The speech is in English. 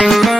Thank you.